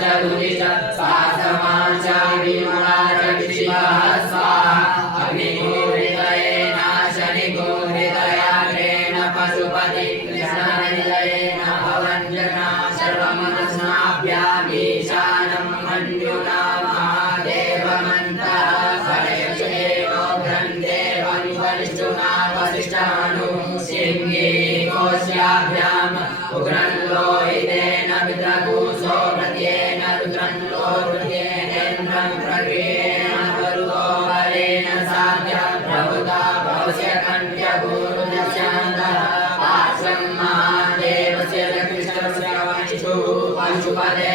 च रुधि च स्वासमा च विमला च विशिवः स्वाहा अग्निगोहृतये नाशनिगोहृतयाग्रेण पशुपति कृष्णहृदयेन भवञ्जना सर्वमनस्नाभ्यामीशानं मन्युना महादेवमन्तः फलयक्षेणो ग्रन्थेवं वरिष्ठुना वसिष्ठानु सिंहे कोश्याभ्याम् उग्रं लोहितेन विद्रकूसो प्रत्येन रुद्रं लोरुत्येनेन्द्रं प्रगेण वरुतो बलेन साध्य प्रभुता भवस्य कण्ठ्यगुरुदस्यान्तः पार्श्वं महादेवस्य कृष्णस्य वंशुः पशुपते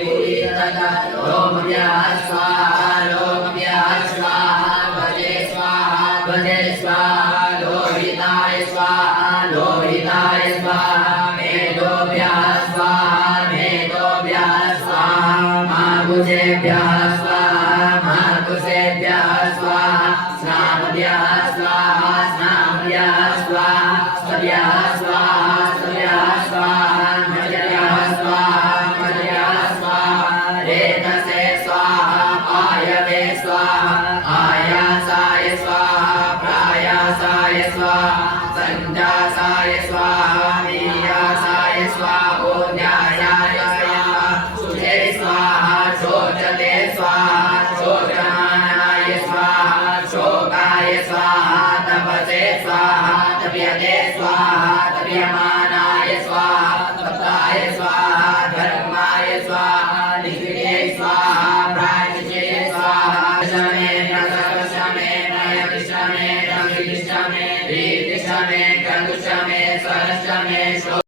विततः लोमभ्यः स्वाहा लोमभ्यः स्वाहा भजे स्वाहा लोहिताय स्वाहा लोहिताय स्वाहा मेधोभ्यः स्वाहा मागुसेभ्यः स्वाहा मागुसेभ्यः स्वाहा स्नाभ्यः स्वाहा स्वभ्यः स्वाहा मजभ्यः स्वाहा रेतसे स्वाहा आयवे स्वाहा आयासाय स्वाहा प्रायासाय स्वाहा सञ्जासाय स्वाहा वीर्यासाय स्वाहा ओद्यायाय स्वाहा सुषे स्वाहा शोचते स्वाहा शोचमानाय स्वाहा शोकाय स्वाहा तपसे स्वाहा तप्यते स्वाहा तप्यमानाय स्वाहा तप्ताय स्वाहा धर्माय स्वाहा निष्क्रिये स्वाहा प्रायश्चित्ते स्वाहा शमेन सर्वशमेन यक्षमेन विदिशमेन रीतिशमेन कंदुशमेन सरशमेन